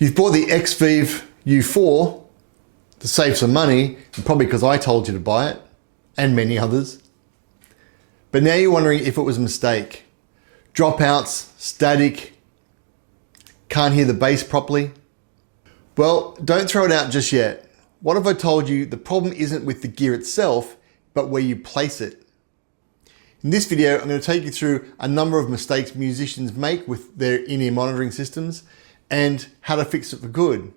You've bought the XVIVE U4 to save some money, and probably because I told you to buy it, and many others. But now you're wondering if it was a mistake. Dropouts, static, can't hear the bass properly. Well, don't throw it out just yet. What if I told you the problem isn't with the gear itself, but where you place it? In this video, I'm going to take you through a number of mistakes musicians make with their in-ear monitoring systems and how to fix it for good,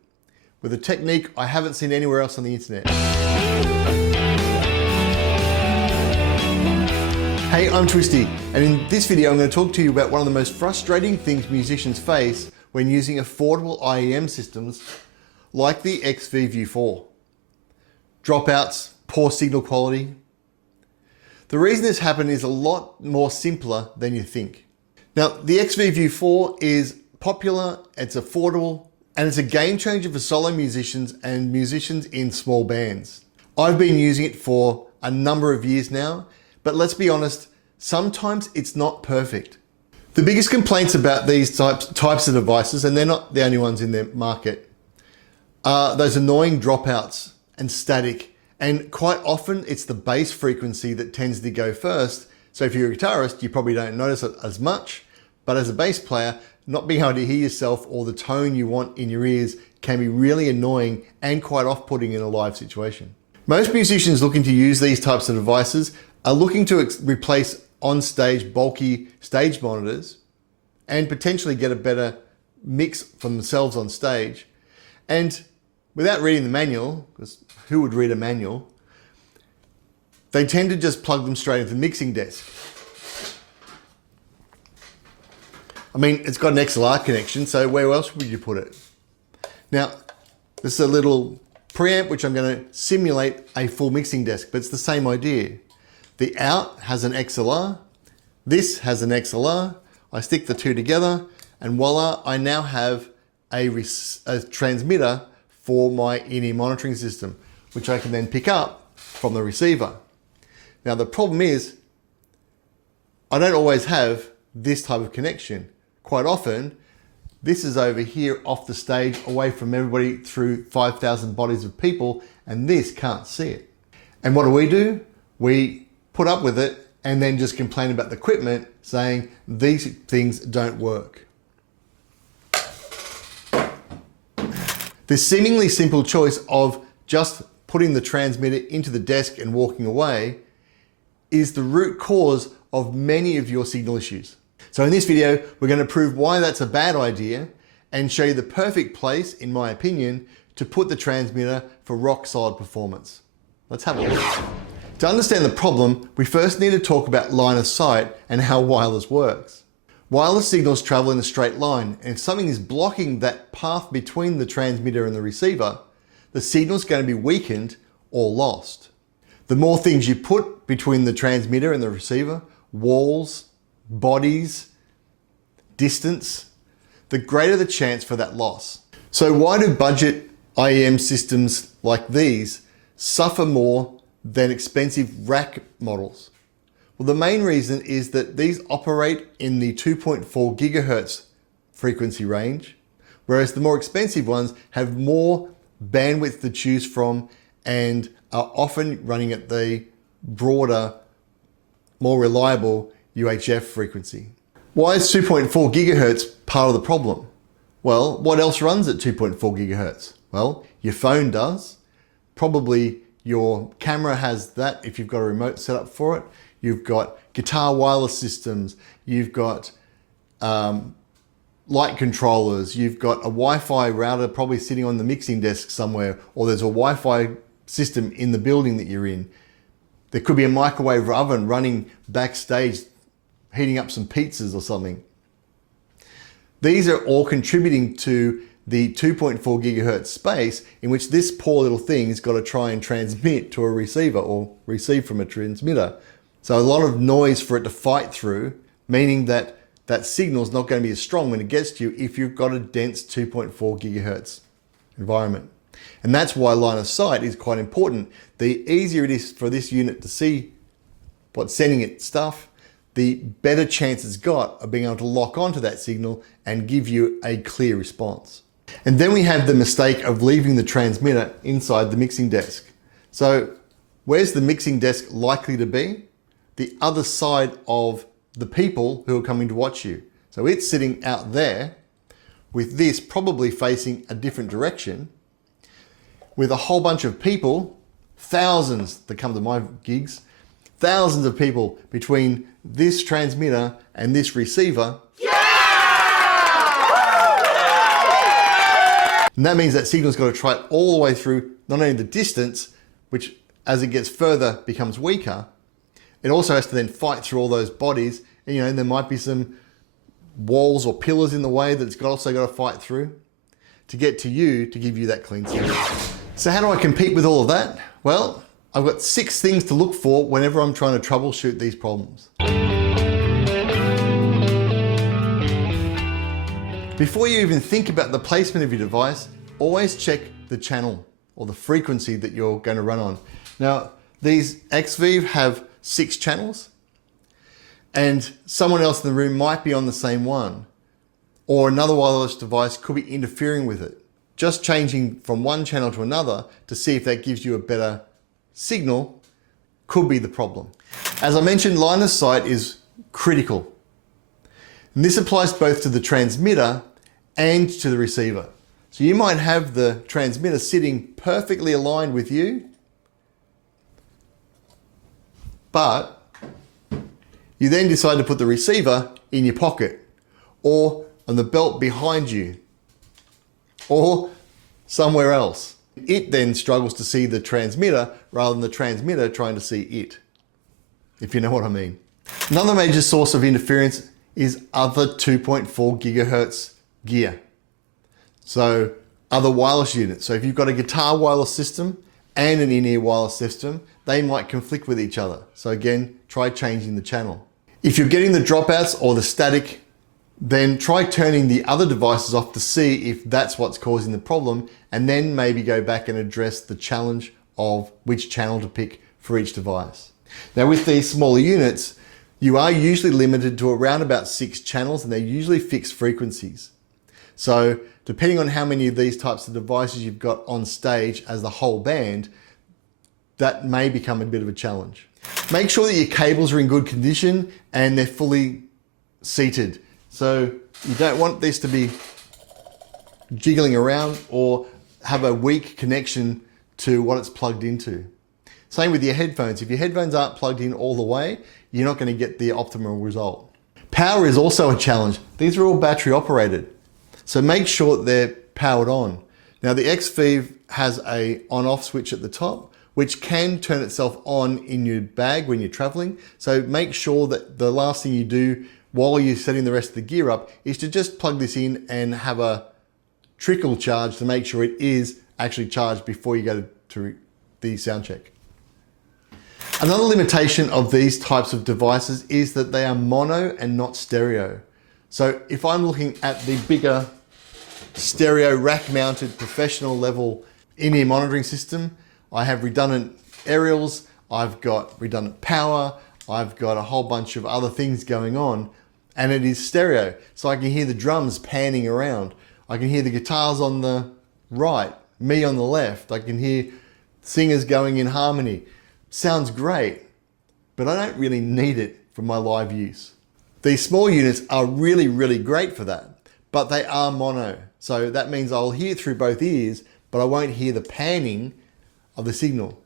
with a technique I haven't seen anywhere else on the internet. Hey, I'm Twisty, and in this video I'm going to talk to you about one of the most frustrating things musicians face when using affordable IEM systems like the XVIVE U4. Dropouts, poor signal quality. The reason this happened is a lot more simpler than you think. Now, the XVIVE U4 is popular, it's affordable, and it's a game changer for solo musicians and musicians in small bands. I've been using it for a number of years now, but let's be honest, sometimes it's not perfect. The biggest complaints about these types of devices, and they're not the only ones in their market, are those annoying dropouts and static. And quite often it's the bass frequency that tends to go first. So if you're a guitarist, you probably don't notice it as much, but as a bass player, not being able to hear yourself or the tone you want in your ears can be really annoying and quite off-putting in a live situation. Most musicians looking to use these types of devices are looking to replace on-stage bulky stage monitors and potentially get a better mix for themselves on stage. And without reading the manual, because who would read a manual, they tend to just plug them straight into the mixing desk. I mean, it's got an XLR connection, so where else would you put it? Now, this is a little preamp which I'm going to simulate a full mixing desk, but it's the same idea. The out has an XLR, this has an XLR, I stick the two together, and voila, I now have a transmitter for my in-ear monitoring system, which I can then pick up from the receiver. Now the problem is, I don't always have this type of connection. Quite often, this is over here off the stage, away from everybody through 5,000 bodies of people, and this can't see it. And what do? We put up with it and then just complain about the equipment, saying these things don't work. This seemingly simple choice of just putting the transmitter into the desk and walking away is the root cause of many of your signal issues. So in this video, we're going to prove why that's a bad idea and show you the perfect place, in my opinion, to put the transmitter for rock solid performance. Let's have a look. To understand the problem, we first need to talk about line of sight and how wireless works. Wireless signals travel in a straight line, and if something is blocking that path between the transmitter and the receiver, the signal is going to be weakened or lost. The more things you put between the transmitter and the receiver, walls, bodies, distance, the greater the chance for that loss. So why do budget IEM systems like these suffer more than expensive rack models? Well, the main reason is that these operate in the 2.4 gigahertz frequency range, whereas the more expensive ones have more bandwidth to choose from and are often running at the broader, more reliable UHF frequency. Why is 2.4 gigahertz part of the problem? Well, what else runs at 2.4 gigahertz? Well, your phone does. Probably your camera has that if you've got a remote set up for it. You've got guitar wireless systems. You've got light controllers. You've got a Wi-Fi router probably sitting on the mixing desk somewhere, or there's a Wi-Fi system in the building that you're in. There could be a microwave oven running backstage, heating up some pizzas or something. These are all contributing to the 2.4 gigahertz space in which this poor little thing has got to try and transmit to a receiver or receive from a transmitter. So a lot of noise for it to fight through, meaning that that signal is not going to be as strong when it gets to you if you've got a dense 2.4 gigahertz environment. And that's why line of sight is quite important. The easier it is for this unit to see what's sending it stuff, the better chance it's got of being able to lock onto that signal and give you a clear response. And then we have the mistake of leaving the transmitter inside the mixing desk. So where's the mixing desk likely to be? The other side of the people who are coming to watch you. So it's sitting out there with this probably facing a different direction with a whole bunch of people, thousands that come to my gigs, thousands of people between this transmitter and this receiver. And that means that signal's got to try all the way through not only the distance, which as it gets further becomes weaker, it also has to then fight through all those bodies. And, you know, there might be some walls or pillars in the way that it's also got to fight through to get to you to give you that clean signal. So how do I compete with all of that? Well, I've got 6 things to look for whenever I'm trying to troubleshoot these problems. Before you even think about the placement of your device, always check the channel or the frequency that you're going to run on. Now, these XVIVE have 6 channels, and someone else in the room might be on the same one, or another wireless device could be interfering with it. Just changing from one channel to another to see if that gives you a better signal could be the problem. As I mentioned, line of sight is critical. And this applies both to the transmitter and to the receiver. So you might have the transmitter sitting perfectly aligned with you, but you then decide to put the receiver in your pocket or on the belt behind you or somewhere else. It then struggles to see the transmitter rather than the transmitter trying to see it, if you know what I mean. Another major source of interference is other 2.4 gigahertz gear. So other wireless units. So if you've got a guitar wireless system and an in-ear wireless system, they might conflict with each other. So again, try changing the channel. If you're getting the dropouts or the static, then try turning the other devices off to see if that's what's causing the problem, and then maybe go back and address the challenge of which channel to pick for each device. Now with these smaller units, you are usually limited to around about 6 channels, and they're usually fixed frequencies. So depending on how many of these types of devices you've got on stage as the whole band, that may become a bit of a challenge. Make sure that your cables are in good condition and they're fully seated. So you don't want this to be jiggling around or have a weak connection to what it's plugged into. Same with your headphones. If your headphones aren't plugged in all the way, you're not going to get the optimal result. Power is also a challenge. These are all battery operated, so make sure that they're powered on. Now the XVIVE has a on-off switch at the top, which can turn itself on in your bag when you're traveling. So make sure that the last thing you do while you're setting the rest of the gear up is to just plug this in and have a trickle charge to make sure it is actually charged before you go to the sound check. Another limitation of these types of devices is that they are mono and not stereo. So if I'm looking at the bigger stereo rack mounted professional level in-ear monitoring system, I have redundant aerials, I've got redundant power, I've got a whole bunch of other things going on, and it is stereo. So I can hear the drums panning around. I can hear the guitars on the right, me on the left. I can hear singers going in harmony. Sounds great, but I don't really need it for my live use. These small units are really, really great for that, but they are mono. So that means I'll hear through both ears, but I won't hear the panning of the signal.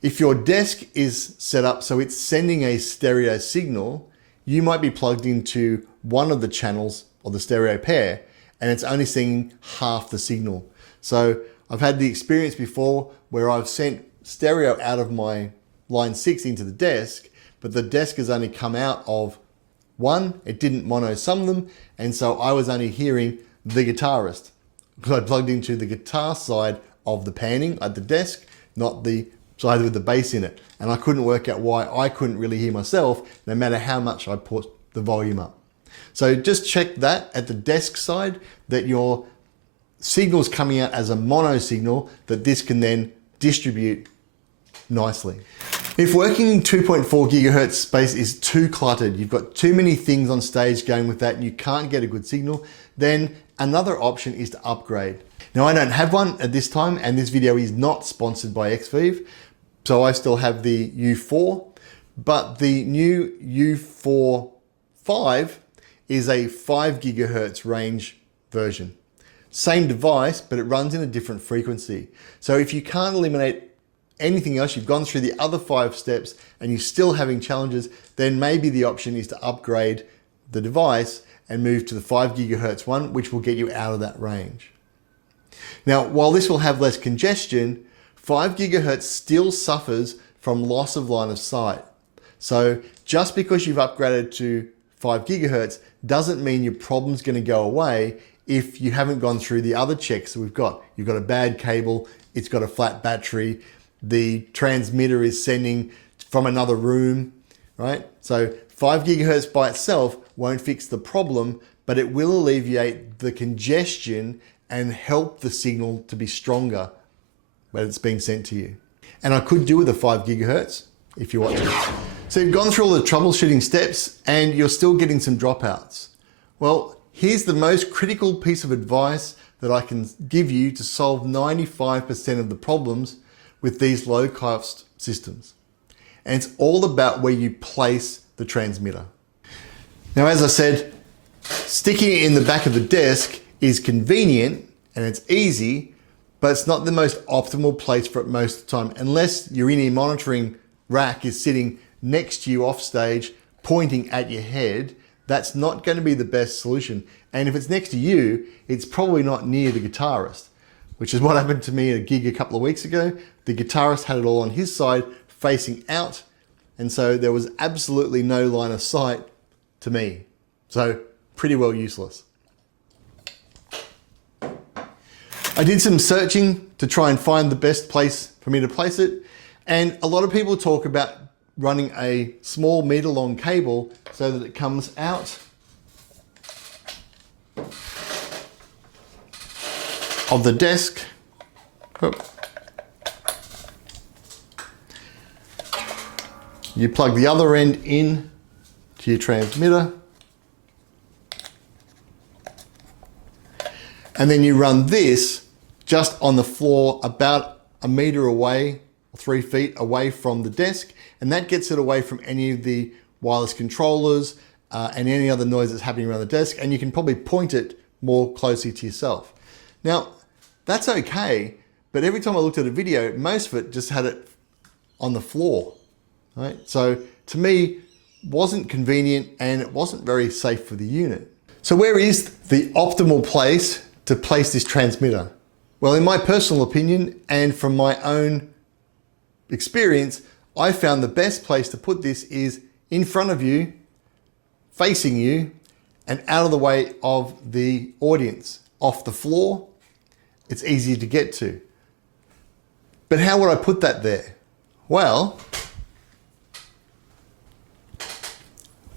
If your desk is set up so it's sending a stereo signal, you might be plugged into one of the channels of the stereo pair and it's only sending half the signal. So I've had the experience before where I've sent stereo out of my line 6 into the desk, but the desk has only come out of one, it didn't mono sum them, and so I was only hearing the guitarist because I plugged into the guitar side of the panning at the desk, not the side with the bass in it. And I couldn't work out why I couldn't really hear myself no matter how much I put the volume up. So just check that at the desk side, that your signal's coming out as a mono signal that this can then distribute nicely. If working in 2.4 gigahertz space is too cluttered, you've got too many things on stage going with that and you can't get a good signal, then another option is to upgrade. Now I don't have one at this time, and this video is not sponsored by XVIVE, so I still have the U4, but the new U4-5 is a 5 GHz range version. Same device, but it runs in a different frequency. So if you can't eliminate anything else, you've gone through the other 5 steps and you're still having challenges, then maybe the option is to upgrade the device and move to the 5 GHz one, which will get you out of that range. Now, while this will have less congestion, 5 GHz still suffers from loss of line of sight. So just because you've upgraded to 5 GHz doesn't mean your problem's going to go away if you haven't gone through the other checks that we've got. You've got a bad cable, it's got a flat battery, the transmitter is sending from another room, right? So 5 GHz by itself won't fix the problem, but it will alleviate the congestion and help the signal to be stronger when it's being sent to you. And I could do with a 5 GHz if you want to. So you've gone through all the troubleshooting steps and you're still getting some dropouts. Well, here's the most critical piece of advice that I can give you to solve 95% of the problems with these low-cost systems. And it's all about where you place the transmitter. Now, as I said, sticking it in the back of the desk is convenient and it's easy, but it's not the most optimal place for it most of the time, unless your in-ear monitoring rack is sitting next to you off stage, pointing at your head. That's not going to be the best solution. And if it's next to you, it's probably not near the guitarist, which is what happened to me at a gig a couple of weeks ago. The guitarist had it all on his side, facing out, and so there was absolutely no line of sight to me. So pretty well useless. I did some searching to try and find the best place for me to place it, and a lot of people talk about running a small meter-long cable so that it comes out of the desk. You plug the other end in to your transmitter, and then you run this just on the floor about a meter away, 3 feet away from the desk, and that gets it away from any of the wireless controllers and any other noise that's happening around the desk, and you can probably point it more closely to yourself. Now, that's okay, but every time I looked at a video, most of it just had it on the floor, right? So to me, wasn't convenient and it wasn't very safe for the unit. So where is the optimal place to place this transmitter? Well, in my personal opinion, and from my own experience, I found the best place to put this is in front of you, facing you, and out of the way of the audience. Off the floor, it's easy to get to. But how would I put that there? Well,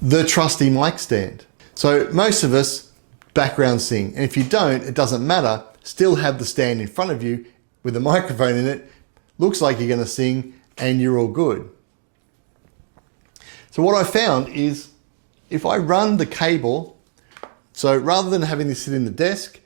the trusty mic stand. So most of us background sing, and if you don't, it doesn't matter. Still have the stand in front of you with a microphone in it. Looks like you're going to sing and you're all good. So what I found is if I run the cable, so rather than having this sit in the desk,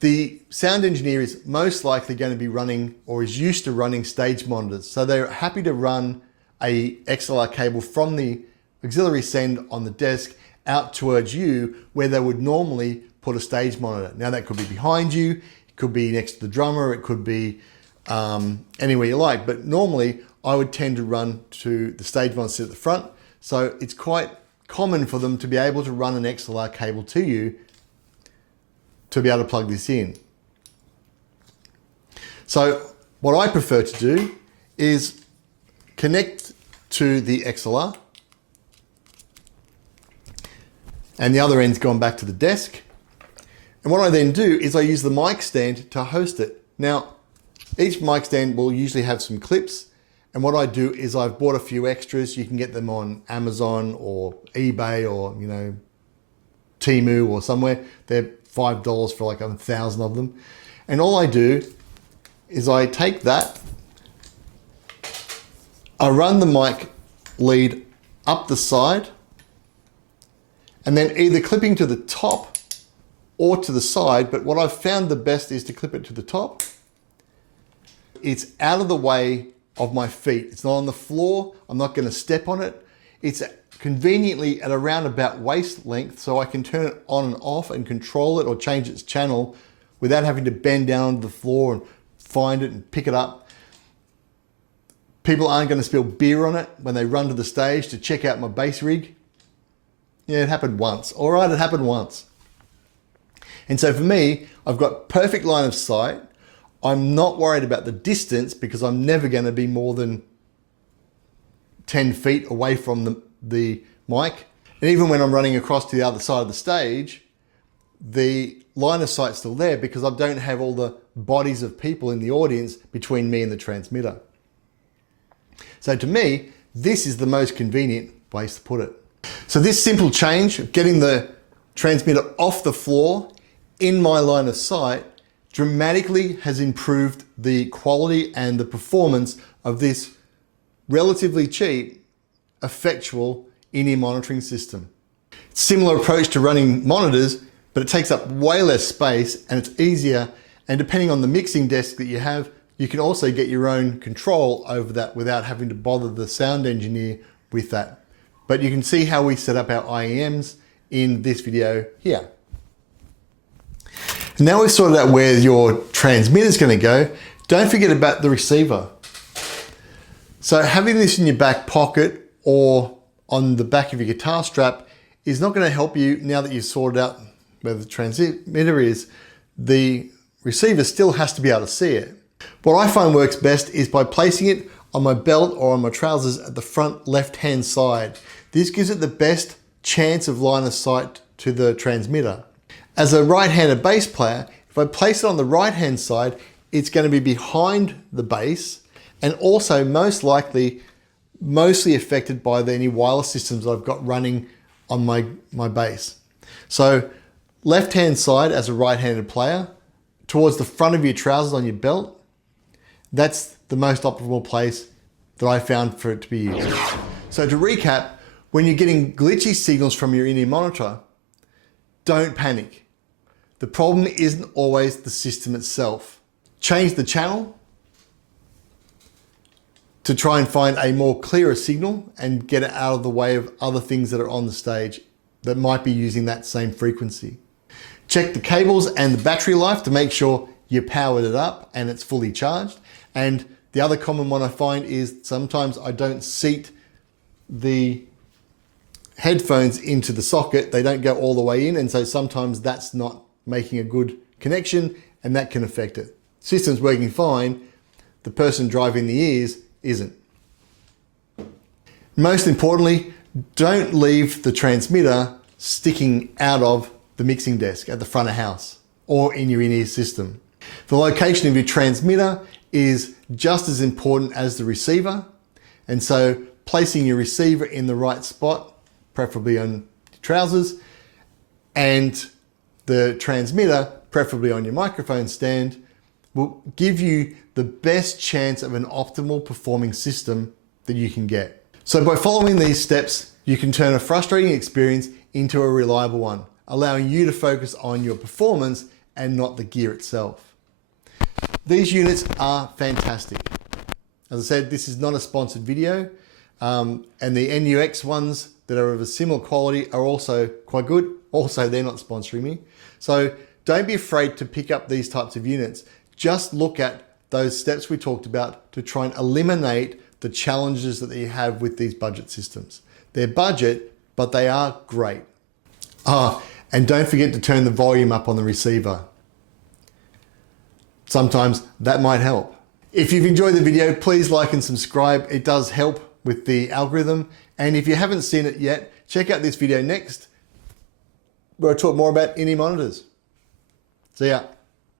the sound engineer is most likely going to be running or is used to running stage monitors. So they're happy to run a XLR cable from the auxiliary send on the desk out towards you where they would normally put a stage monitor. Now that could be behind you, it could be next to the drummer, it could be anywhere you like, but normally I would tend to run to the stage monitor at the front. So it's quite common for them to be able to run an XLR cable to you to be able to plug this in. So what I prefer to do is connect to the XLR, and the other end's gone back to the desk. And what I then do is I use the mic stand to host it. Now, each mic stand will usually have some clips, and what I do is I've bought a few extras. You can get them on Amazon or eBay or, you know, Temu or somewhere. They're $5 for like 1,000 of them. And all I do is I take that, I run the mic lead up the side, and then either clipping to the top or to the side, but what I've found the best is to clip it to the top. It's out of the way of my feet. It's not on the floor. I'm not going to step on it. It's conveniently at around about waist length, so I can turn it on and off and control it or change its channel without having to bend down to the floor and find it and pick it up. People aren't going to spill beer on it when they run to the stage to check out my bass rig. Yeah, it happened once. All right, it happened once. And so for me, I've got perfect line of sight. I'm not worried about the distance because I'm never going to be more than 10 feet away from the mic. And even when I'm running across to the other side of the stage, the line of sight's still there because I don't have all the bodies of people in the audience between me and the transmitter. So to me, this is the most convenient place to put it. So this simple change of getting the transmitter off the floor in my line of sight dramatically has improved the quality and the performance of this relatively cheap, effectual in-ear monitoring system. Similar approach to running monitors, but it takes up way less space and it's easier. And depending on the mixing desk that you have, you can also get your own control over that without having to bother the sound engineer with that. But you can see how we set up our IEMs in this video here. And now we've sorted out where your transmitter is going to go, don't forget about the receiver. So having this in your back pocket or on the back of your guitar strap is not going to help you now that you've sorted out where the transmitter is. The receiver still has to be able to see it. What I find works best is by placing it on my belt or on my trousers at the front left-hand side. This gives it the best chance of line of sight to the transmitter. As a right-handed bass player, if I place it on the right-hand side, it's going to be behind the bass and also most likely mostly affected by any wireless systems I've got running on my bass. So left-hand side as a right-handed player, towards the front of your trousers on your belt, that's the most optimal place that I found for it to be used. So to recap, when you're getting glitchy signals from your in-ear monitor, don't panic. The problem isn't always the system itself. Change the channel to try and find a more clearer signal and get it out of the way of other things that are on the stage that might be using that same frequency. Check the cables and the battery life to make sure you powered it up and it's fully charged. And the other common one I find is sometimes I don't seat the headphones into the socket. They don't go all the way in, and so sometimes that's not making a good connection and that can affect it. System's working fine, the person driving the ears isn't. Most importantly, don't leave the transmitter sticking out of the mixing desk at the front of house or in your in-ear system. The location of your transmitter is just as important as the receiver, and so placing your receiver in the right spot, preferably on your trousers, and the transmitter, preferably on your microphone stand, will give you the best chance of an optimal performing system that you can get. So by following these steps, you can turn a frustrating experience into a reliable one, allowing you to focus on your performance and not the gear itself. These units are fantastic. As I said, this is not a sponsored video, and the NUX ones that are of a similar quality are also quite good. Also, they're not sponsoring me. So don't be afraid to pick up these types of units. Just look at those steps we talked about to try and eliminate the challenges that you have with these budget systems. They're budget, but they are great. And don't forget to turn the volume up on the receiver. Sometimes that might help. If you've enjoyed the video, please like and subscribe. It does help with the algorithm. And if you haven't seen it yet, check out this video next, where I talk more about in-ear monitors. See ya.